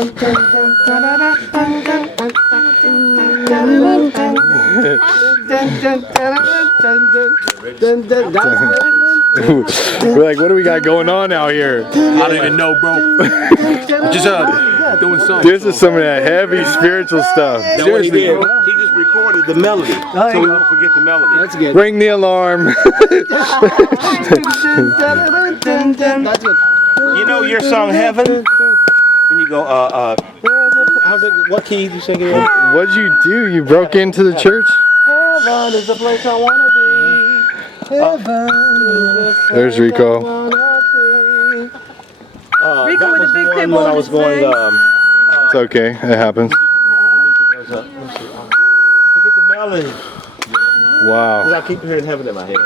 We're like, what do we got going on out here? I don't even know, bro. Just doing something. This is some of that heavy spiritual stuff. Seriously, bro. He just recorded the melody, so we don't forget the melody. That's good. Ring the alarm. You know your song Heaven? When you go, how's it, what key did you sing it in? What'd you do? You broke into the church? Heaven is the place I wanna be. Heaven. There's Rico. Rico with the big one pimple when I on was his going, face. It's okay. It happens. forget the melody. Wow. I keep hearing Heaven in my head.